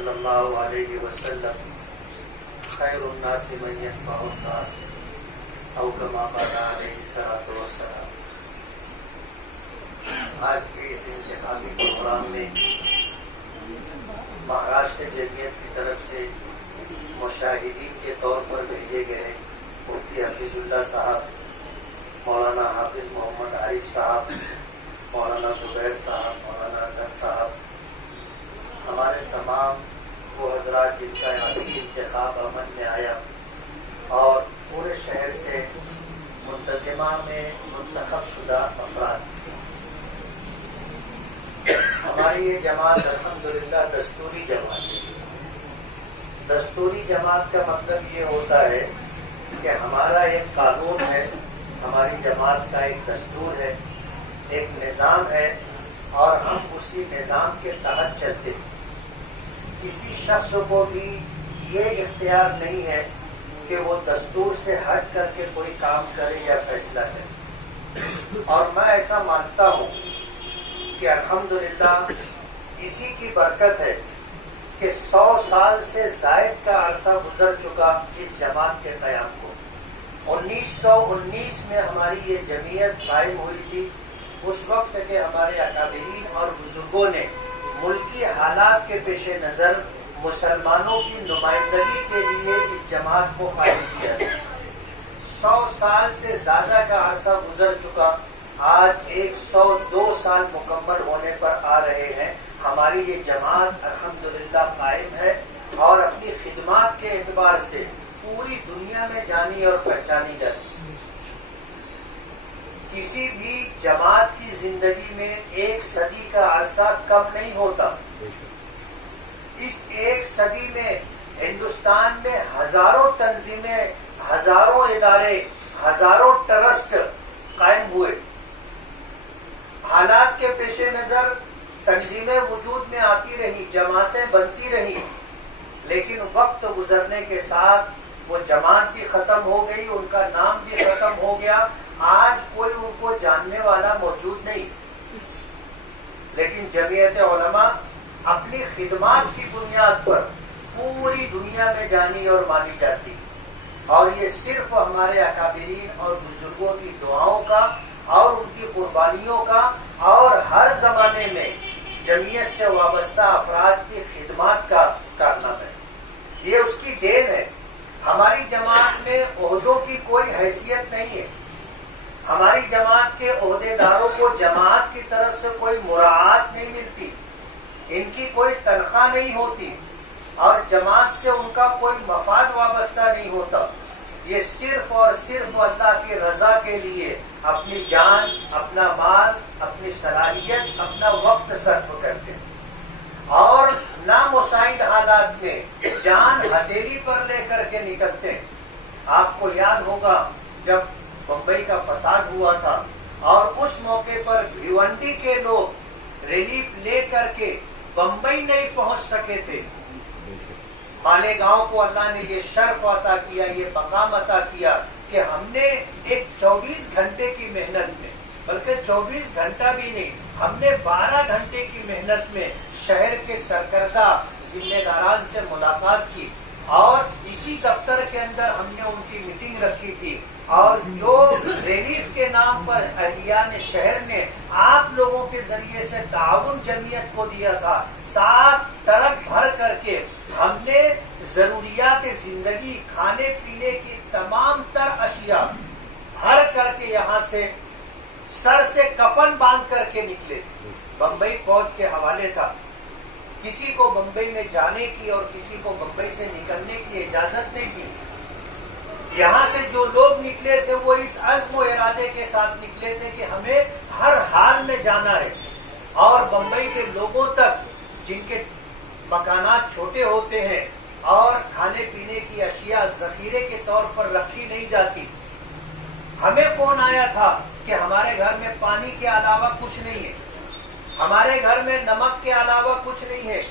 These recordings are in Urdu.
صلی اللہ علیہ وسلم خیر الناس من ينفع الناس او کما قال علیہ الصلوۃ والسلام۔ آج کے اس انتخابی پروگرام میں مہاراشٹر جمعیت کی طرف سے مشاہدین کے طور پر بھیجے گئے مفتی حفیظ اللہ صاحب، مولانا حافظ محمد عارف صاحب، مولانا زبیر صاحب، مولانا اظہر صاحب، ہمارے تمام وہ حضرات جن کا عادی انتخاب عمل میں آیا اور پورے شہر سے منتظمہ میں منتخب شدہ افراد۔ ہماری یہ جماعت الحمدللہ دستوری جماعت ہے۔ دستوری جماعت کا مطلب یہ ہوتا ہے کہ ہمارا ایک قانون ہے، ہماری جماعت کا ایک دستور ہے، ایک نظام ہے اور ہم اسی نظام کے تحت چلتے ہیں۔ کسی شخص کو بھی یہ اختیار نہیں ہے کہ وہ دستور سے ہٹ کر کے کوئی کام کرے یا فیصلہ کرے، اور میں ایسا مانتا ہوں کہ الحمدللہ اسی کی برکت ہے کہ 100 سال سے زائد کا عرصہ گزر چکا اس جماعت کے قیام کو۔ 1919 میں ہماری یہ جمعیت قائم ہوئی تھی، اس وقت کہ ہمارے اکابرین اور بزرگوں نے ملکی حالات کے پیش نظر مسلمانوں کی نمائندگی کے لیے اس جماعت کو قائم کیا ہے۔ 100 سال سے زیادہ کا عرصہ گزر چکا، آج 102 سال مکمل ہونے پر آ رہے ہیں۔ ہماری یہ جماعت الحمدللہ قائم ہے اور اپنی خدمات کے اعتبار سے پوری دنیا میں جانی اور پہچانی جاتی ہے۔ کسی بھی جماعت کی زندگی میں 1 صدی کا عرصہ کم نہیں ہوتا۔ اس 1 صدی میں ہندوستان میں ہزاروں تنظیمیں، ہزاروں ادارے، ہزاروں ٹرسٹ قائم ہوئے۔ حالات کے پیش نظر تنظیمیں وجود میں آتی رہی، جماعتیں بنتی رہی، لیکن وقت گزرنے کے ساتھ وہ جماعت بھی ختم ہو گئی، ان کا نام بھی ختم ہو گیا، آج کوئی ان کو جاننے والا موجود نہیں۔ لیکن جمعیت علماء اپنی خدمات کی بنیاد پر پوری دنیا میں جانی اور مانی جاتی، اور یہ صرف ہمارے اکابرین اور بزرگوں کی دعاؤں کا اور ان کی قربانیوں کا اور ہر زمانے میں جمعیت سے وابستہ افراد کی خدمات کا کارنامہ ہے۔ یہ اس کی دین ہے۔ ہماری جماعت میں عہدوں کی کوئی حیثیت نہیں ہے۔ ہماری جماعت کے عہدیداروں کو جماعت کی طرف سے کوئی مراعات نہیں ملتی، ان کی کوئی تنخواہ نہیں ہوتی اور جماعت سے ان کا کوئی مفاد وابستہ نہیں ہوتا۔ یہ صرف اور صرف اللہ کی رضا کے لیے اپنی جان، اپنا مال، اپنی صلاحیت، اپنا وقت صرف کرتے ہیں اور نامساعد حالات میں جان ہتھیلی پر لے کر کے نکلتے ہیں۔ آپ کو یاد ہوگا جب بمبئی کا فساد ہوا تھا اور اس موقع پر بھیونڈی کے لوگ ریلیف لے کر کے بمبئی نہیں پہنچ سکے تھے، مالیگاؤں کو اللہ نے یہ شرف عطا کیا، یہ مقام عطا کیا کہ ہم نے ایک 24 گھنٹے کی محنت میں، بلکہ 24 گھنٹہ بھی نہیں، ہم نے 12 گھنٹے کی محنت میں شہر کے سرکردہ ذمہ داران سے ملاقات کی اور اسی دفتر کے اندر ہم نے ان کی میٹنگ رکھی تھی، اور جو ریلیف کے نام پر اہلیان شہر نے آپ لوگوں کے ذریعے سے تعاون جمعیت کو دیا تھا، 7 ٹرک بھر کر کے ہم نے ضروریات زندگی، کھانے پینے کی تمام تر اشیاء بھر کر کے یہاں سے سر سے کفن باندھ کر کے نکلے تھے۔ بمبئی فوج کے حوالے تھا، کسی کو بمبئی میں جانے کی اور کسی کو بمبئی سے نکلنے کی اجازت نہیں تھی۔ یہاں سے جو لوگ نکلے تھے وہ اس عزم و ارادے کے ساتھ نکلے تھے کہ ہمیں ہر حال میں جانا ہے، اور بمبئی کے لوگوں تک جن کے مکانات چھوٹے ہوتے ہیں اور کھانے پینے کی اشیاء ذخیرے کے طور پر رکھی نہیں جاتی، ہمیں فون آیا تھا کہ ہمارے گھر میں پانی کے علاوہ کچھ نہیں ہے، ہمارے گھر میں نمک کے علاوہ کچھ نہیں ہے۔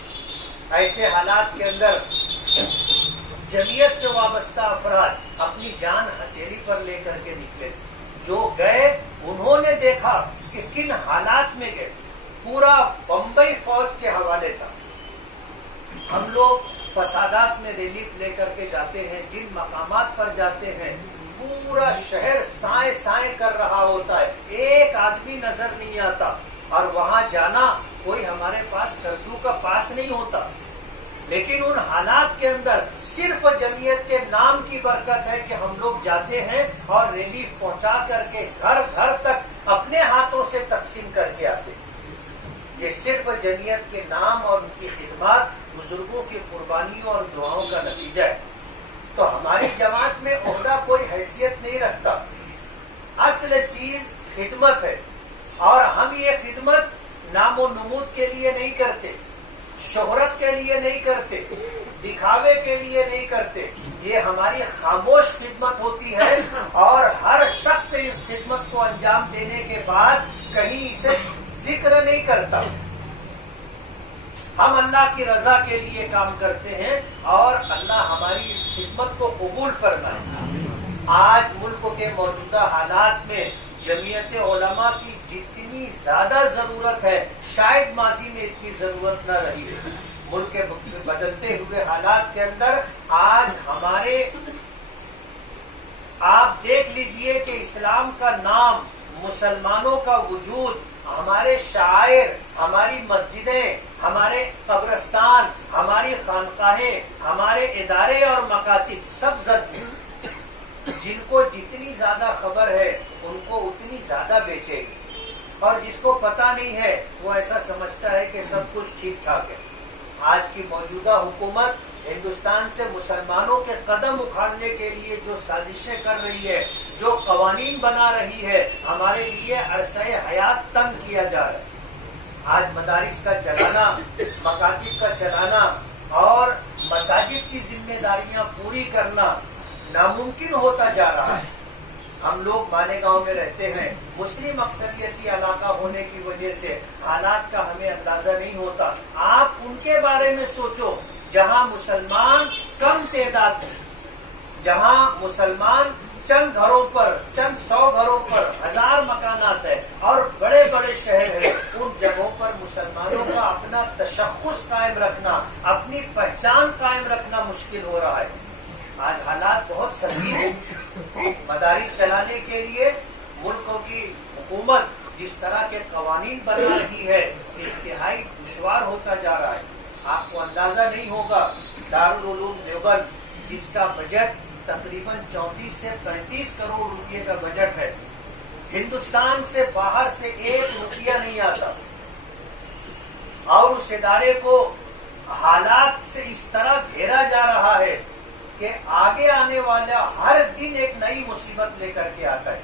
ایسے حالات کے اندر جمعیت سے وابستہ افراد اپنی جان ہتھیلی پر لے کر کے نکلے، جو گئے انہوں نے دیکھا کہ کن حالات میں گئے، پورا بمبئی فوج کے حوالے تھا۔ ہم لوگ فسادات میں ریلیف لے کر کے جاتے ہیں، جن مقامات پر جاتے ہیں پورا شہر سائیں سائیں کر رہا ہوتا ہے، ایک آدمی نظر نہیں آتا، اور وہاں جانا کوئی ہمارے پاس کرفیو کا پاس نہیں ہوتا، لیکن ان حالات کے اندر صرف جمعیت کے نام کی برکت ہے کہ ہم لوگ جاتے ہیں اور ریلیف پہنچا کر کے گھر گھر تک اپنے ہاتھوں سے تقسیم کر کے آتے ہیں۔ یہ صرف جمعیت کے نام اور ان کی خدمات، بزرگوں کی قربانیوں اور دعاؤں کا نتیجہ ہے۔ تو ہماری جماعت میں عہدہ کوئی حیثیت نہیں رکھتا، اصل چیز خدمت ہے، اور ہم یہ خدمت نام و نمود کے لیے نہیں کرتے، شہرت کے لیے نہیں کرتے، دکھاوے کے لیے نہیں کرتے، یہ ہماری خاموش خدمت ہوتی ہے، اور ہر شخص اس خدمت کو انجام دینے کے بعد کہیں اسے ذکر نہیں کرتا۔ ہم اللہ کی رضا کے لیے کام کرتے ہیں، اور اللہ ہماری اس خدمت کو قبول فرمائے۔ آج ملک کے موجودہ حالات میں جمعیت علماء کی جتنی زیادہ ضرورت ہے، شاید ماضی میں اتنی ضرورت نہ رہی ہے۔ ملک کے بدلتے ہوئے حالات کے اندر آج آپ دیکھ لیجئے کہ اسلام کا نام، مسلمانوں کا وجود، ہمارے شاعر، ہماری مسجدیں، ہمارے قبرستان، ہماری خانقاہیں، ہمارے ادارے اور مکاتب سب زد ہیں۔ جن کو جتنی زیادہ خبر ہے ان کو اتنی زیادہ بیچے گی، اور جس کو پتہ نہیں ہے وہ ایسا سمجھتا ہے کہ سب کچھ ٹھیک ٹھاک ہے۔ آج کی موجودہ حکومت ہندوستان سے مسلمانوں کے قدم اکھاڑنے کے لیے جو سازشیں کر رہی ہے، جو قوانین بنا رہی ہے، ہمارے لیے عرصہ حیات تنگ کیا جا رہا ہے۔ آج مدارس کا چلانا، مکاتب کا چلانا اور مساجد کی ذمہ داریاں پوری کرنا ناممکن ہوتا جا رہا ہے۔ ہم لوگ مالیگاؤں میں رہتے ہیں، مسلم اکثریتی علاقہ ہونے کی وجہ سے حالات کا ہمیں اندازہ نہیں ہوتا۔ آپ ان کے بارے میں سوچو جہاں مسلمان کم تعداد میں، جہاں مسلمان چند گھروں پر، چند 100 گھروں پر 1000 مکانات ہے، اور بڑے بڑے شہر ہیں، ان جگہوں پر مسلمانوں کا اپنا تشخص قائم رکھنا، اپنی پہچان قائم رکھنا مشکل ہو رہا ہے۔ آج حالات بہت سنگین ہیں۔ مدارس چلانے کے لیے ملکوں کی حکومت جس طرح کے قوانین بنا رہی ہے، انتہائی دشوار ہوتا جا رہا ہے۔ آپ کو اندازہ نہیں ہوگا، دارالعلوم دیوبند جس کا بجٹ تقریباً 34 سے 35 کروڑ روپے کا بجٹ ہے، ہندوستان سے باہر سے 1 روپیہ نہیں آتا، اور اس ادارے کو حالات سے اس طرح گھیرا جا رہا ہے کہ آگے آنے والا ہر دن ایک نئی مصیبت لے کر کے آتا ہے۔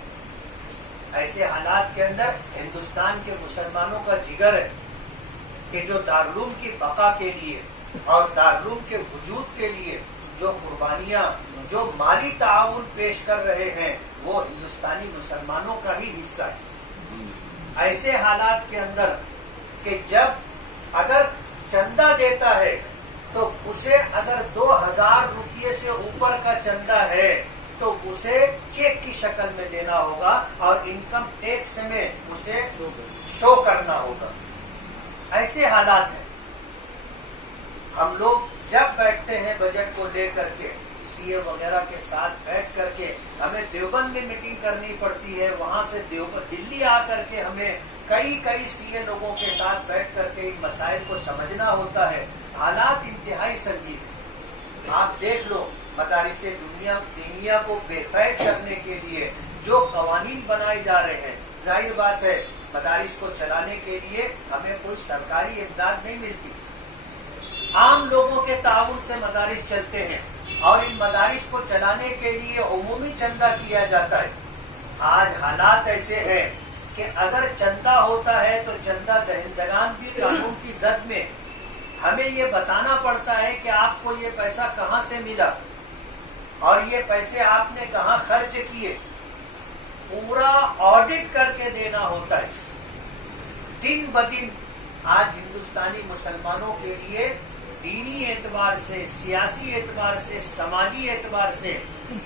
ایسے حالات کے اندر ہندوستان کے مسلمانوں کا جگر ہے کہ جو دارالعلوم کی بقا کے لیے اور دارالعلوم کے وجود کے لیے جو قربانیاں، جو مالی تعاون پیش کر رہے ہیں، وہ ہندوستانی مسلمانوں کا ہی حصہ ہے۔ ایسے حالات کے اندر کہ جب اگر چندہ دیتا ہے تو اسے اگر 2000 روپئے سے اوپر کا چندہ ہے تو اسے چیک کی شکل میں دینا ہوگا، اور انکم ٹیکس میں اسے شو کرنا ہوگا۔ ایسے حالات ہیں۔ ہم لوگ جب بیٹھتے ہیں بجٹ کو لے کر کے، سی اے وغیرہ کے ساتھ بیٹھ کر کے، ہمیں دیوبند میں میٹنگ کرنی پڑتی ہے، وہاں سے دلی آ کر کے ہمیں کئی سی اے لوگوں کے ساتھ بیٹھ کر کے ان مسائل کو سمجھنا ہوتا ہے۔ حالات انتہائی سنگین ہیں۔ آپ دیکھ لو، مدارس دینیا کو بے فیض کرنے کے لیے جو قوانین بنائے جا رہے ہیں، ظاہر بات ہے مدارس کو چلانے کے لیے ہمیں کوئی سرکاری امداد نہیں ملتی، عام لوگوں کے تعاون سے مدارس چلتے ہیں، اور ان مدارس کو چلانے کے لیے عمومی چندہ کیا جاتا ہے۔ آج حالات ایسے ہیں کہ اگر چندہ ہوتا ہے تو چندہ دہندگان بھی قانون کی زد میں ہمیں یہ بتانا پڑتا ہے کہ آپ کو یہ پیسہ کہاں سے ملا اور یہ پیسے آپ نے کہاں خرچ کیے، پورا آڈٹ کر کے دینا ہوتا ہے۔ دن بدن آج ہندوستانی مسلمانوں کے لیے دینی اعتبار سے، سیاسی اعتبار سے، سماجی اعتبار سے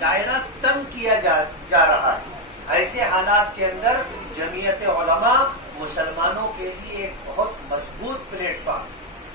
دائرہ تنگ کیا جا رہا ہے۔ ایسے حالات کے اندر جمعیت علماء مسلمانوں کے لیے ایک بہت مضبوط پلیٹ فارم،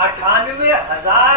98,000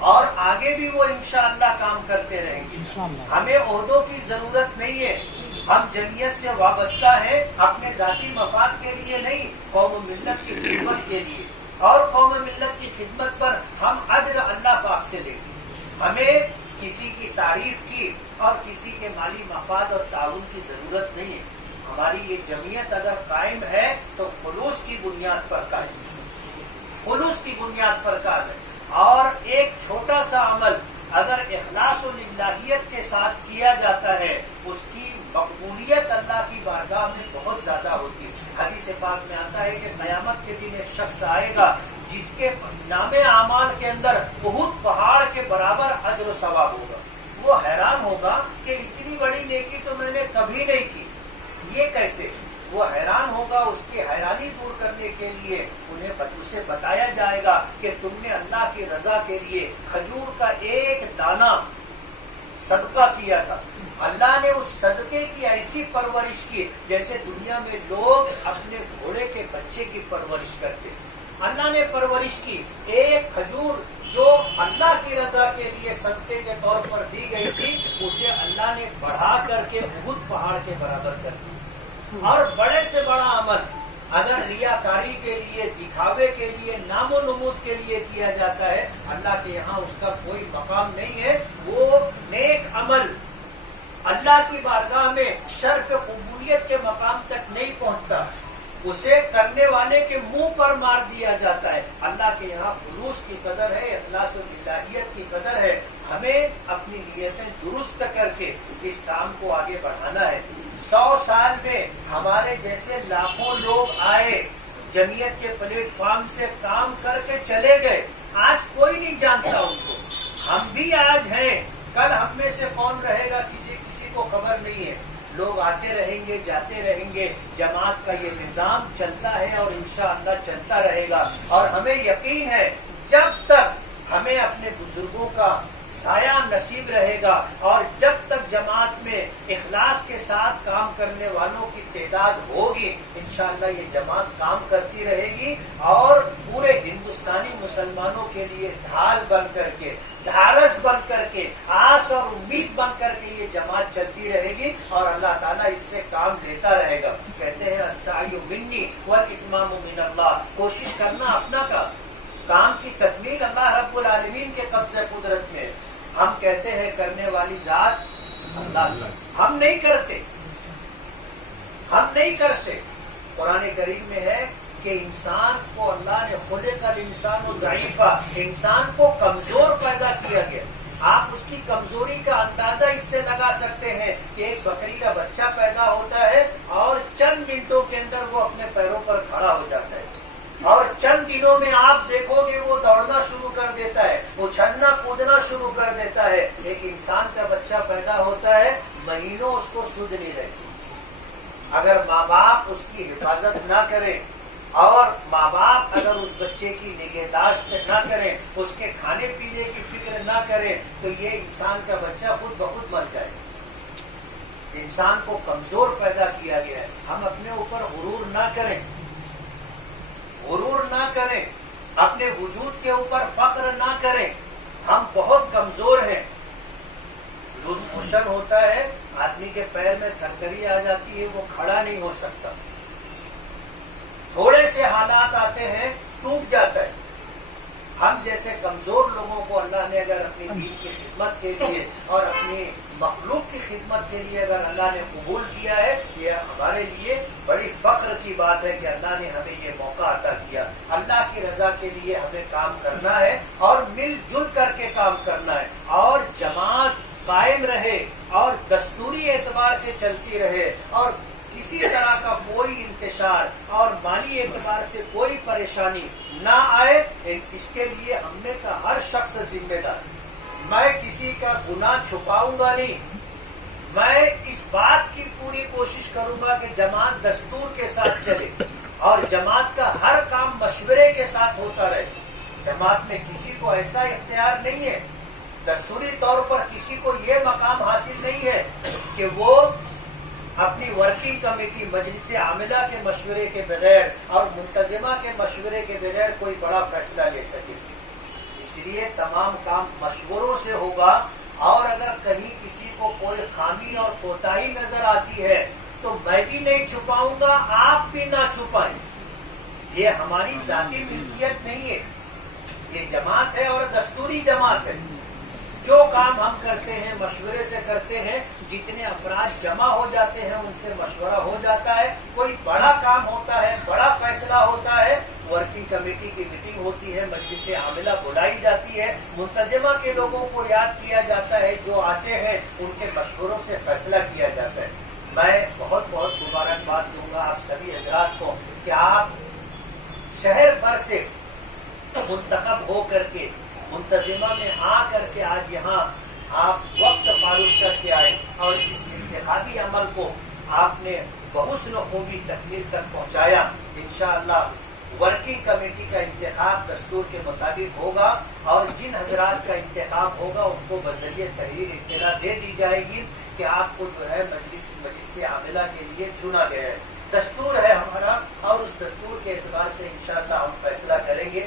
اور آگے بھی وہ انشاءاللہ کام کرتے رہیں گے. ہمیں عہدوں کی ضرورت نہیں ہے. ہم جمعیت سے وابستہ ہیں اپنے ذاتی مفاد کے لیے نہیں، قوم و ملت کی خدمت کے لیے. اور قوم و ملت کی خدمت پر ہم اجر اللہ پاک سے لیں گے. ہمیں کسی کی تعریف کی اور کسی کے مالی مفاد اور تعاون کی ضرورت نہیں ہے. ہماری یہ جمعیت اگر قائم ہے تو خلوص کی بنیاد پر قائم ہے، خلوص کی بنیاد پر قائم ہے. اور ایک چھوٹا سا عمل اگر اخلاص و للہیت کے ساتھ کیا جاتا ہے اس کی مقبولیت اللہ کی بارگاہ میں بہت زیادہ ہوتی ہے. حدیث پاک میں آتا ہے کہ قیامت کے دن ایک شخص آئے گا جس کے نام اعمال کے اندر احد پہاڑ کے برابر اجر و ثواب ہوگا. وہ حیران ہوگا کہ اتنی بڑی نیکی تو میں نے کبھی نہیں کی، یہ کیسے؟ وہ حیران ہوگا. اس کی حیرانی دور کرنے کے لیے اسے بتایا جائے گا کہ تم نے اللہ کی رضا کے لیے کھجور کا ایک دانہ صدقہ کیا تھا. اللہ نے اس صدقے کی ایسی پرورش کی جیسے دنیا میں لوگ اپنے گھوڑے کے بچے کی پرورش کرتے. اللہ نے پرورش کی. ایک کھجور جو اللہ کی رضا کے لیے صدقے کے طور پر دی گئی تھی اسے اللہ نے بڑھا کر کے احد پہاڑ کے برابر کر دی. اور بڑے سے بڑا عمل اگر ریاکاری کے لیے، دکھاوے کے لیے، نام و نمود کے لیے کیا جاتا ہے اللہ کے یہاں اس کا کوئی مقام نہیں ہے. وہ نیک عمل اللہ کی بارگاہ میں شرف قبولیت کے مقام تک نہیں پہنچتا، اسے کرنے والے کے منہ پر مار دیا جاتا ہے. اللہ کے یہاں خلوص کی قدر ہے، اخلاص و للہیت کی قدر ہے. ہمیں اپنی نیتیں درست کر کے اس کام کو آگے بڑھانا ہے. 100 سال میں ہمارے جیسے لاکھوں لوگ آئے، جمعیت کے پلیٹ فارم سے کام کر کے چلے گئے. آج کوئی نہیں جانتا ان کو. ہم بھی آج ہیں، کل ہم میں سے کون رہے گا کسی کو خبر نہیں ہے. لوگ آتے رہیں گے، جاتے رہیں گے. جماعت کا یہ نظام چلتا ہے اور انشاءاللہ چلتا رہے گا. اور ہمیں یقین ہے جب تک ہمیں اپنے بزرگوں کا سایہ نصیب رہے گا اور جب تک جماعت میں اخلاص کے ساتھ کام کرنے والوں کی تعداد ہوگی انشاءاللہ یہ جماعت کام کرتی رہے گی. اور پورے ہندوستانی مسلمانوں کے لیے ڈھال بن کر کے، ڈھارس بن کر کے، آس اور امید بن کر کے یہ جماعت چلتی رہے گی اور اللہ تعالیٰ اس سے کام لیتا رہے گا. کہتے ہیں السعی منی والاتمام من اللہ. کوشش کرنا اپنا کام کی تکمیل اللہ رب العالمین کے قبضہ قدرت میں. ہم کہتے ہیں کرنے والی ذات اللہ. ہم نہیں کرتے، ہم نہیں کرتے. قرآن کریم میں ہے کہ انسان کو اللہ نے خلق الانسان ضعیفا، انسان کو کمزور پیدا کیا گیا. آپ اس کی کمزوری کا اندازہ اس سے لگا سکتے ہیں کہ ایک بکری کا بچہ پیدا ہوتا ہے اور چند منٹوں کے اندر وہ اپنے پیروں پر کھڑا ہو جاتا ہے اور چند دنوں میں آپ دیکھو گے وہ دوڑنا شروع کر دیتا ہے، اچھلنا کودنا شروع کر دیتا ہے. ایک انسان کا بچہ پیدا ہوتا ہے، مہینوں اس کو سدھ نہیں رہتی. اگر ماں باپ اس کی حفاظت نہ کریں اور ماں باپ اگر اس بچے کی نگہداشت نہ کریں، اس کے کھانے پینے کی فکر نہ کریں تو یہ انسان کا بچہ خود بخود مر جائے. انسان کو کمزور پیدا کیا گیا ہے. ہم اپنے اوپر غرور نہ کریں، غرور نہ کریں، اپنے وجود کے اوپر فخر نہ کریں. ہم بہت کمزور ہیں. لوز موشن ہوتا ہے، آدمی کے پیر میں تھرتھری آ جاتی ہے، وہ کھڑا نہیں ہو سکتا. تھوڑے سے حالات آتے ہیں ٹوٹ جاتا ہے. ہم جیسے کمزور لوگوں کو اللہ نے اگر اپنی دین کی خدمت کے لیے اور اپنی مخلوق کی خدمت کے لیے اگر اللہ نے قبول کیا ہے، یہ ہمارے لیے بڑی فخر کی بات ہے کہ اللہ نے ہمیں یہ موقع عطا کیا. اللہ کی رضا کے لیے ہمیں کام کرنا ہے اور مل جل کر کے کام کرنا ہے اور جماعت قائم رہے اور دستوری اعتبار سے چلتی رہے اور کسی طرح کا کوئی انتشار اور مالی اعتبار سے کوئی پریشانی نہ آئے. اس کے لیے ہم میں کا ہر شخص ذمہ دار. میں کسی کا گناہ چھپاؤں گا نہیں. میں اس بات کی پوری کوشش کروں گا کہ جماعت دستور کے ساتھ چلے اور جماعت کا ہر کام مشورے کے ساتھ ہوتا رہے. جماعت میں کسی کو ایسا اختیار نہیں ہے، دستوری طور پر کسی کو یہ مقام حاصل نہیں ہے کہ وہ اپنی ورکنگ کمیٹی مجلس عاملہ کے مشورے کے بغیر اور منتظمہ کے مشورے کے بغیر کوئی بڑا فیصلہ لے سکے. اس لیے تمام کام مشوروں سے ہوگا، اور اگر کہیں کسی کو کوئی خامی اور کوتاہی نظر آتی ہے تو میں بھی نہیں چھپاؤں گا، آپ بھی نہ چھپائیں۔ یہ ہماری ذاتی ملکیت نہیں ہے، یہ جماعت ہے اور دستوری جماعت ہے۔ جو کام ہم کرتے ہیں مشورے سے کرتے ہیں، جتنے افراد جمع ہو جاتے ہیں ان سے مشورہ ہو جاتا ہے، کوئی بڑا کام ہوتا ہے، بڑا فیصلہ ہوتا ہے، ورکنگ کمیٹی کی میٹنگ ہوتی ہے، مجلس عاملہ بلائی جاتی ہے، منتظمہ کے لوگوں کو یاد کیا جاتا ہے، جو آتے ہیں ان کے مشوروں سے فیصلہ کیا جاتا ہے۔ میں بہت بہت مبارکباد دوں گا آپ سبھی حضرات کو کہ آپ شہر بھر سے منتخب ہو کر کے منتظمہ میں آ کر کے آج یہاں آپ وقت فارغ کر کے آئے، اور اس انتخابی عمل کو آپ نے بحسن خوبی تکمیل تک پہنچایا۔ انشاءاللہ ورکنگ کمیٹی کا انتخاب دستور کے مطابق ہوگا، اور جن حضرات کا انتخاب ہوگا ان کو بذریعہ تحریر اطلاع دے دی جائے گی کہ آپ کو جو ہے مجلس عاملہ کے لیے چنا گیا ہے۔ دستور ہے ہمارا، اور اس دستور کے اعتبار سے انشاءاللہ ہم فیصلہ کریں گے۔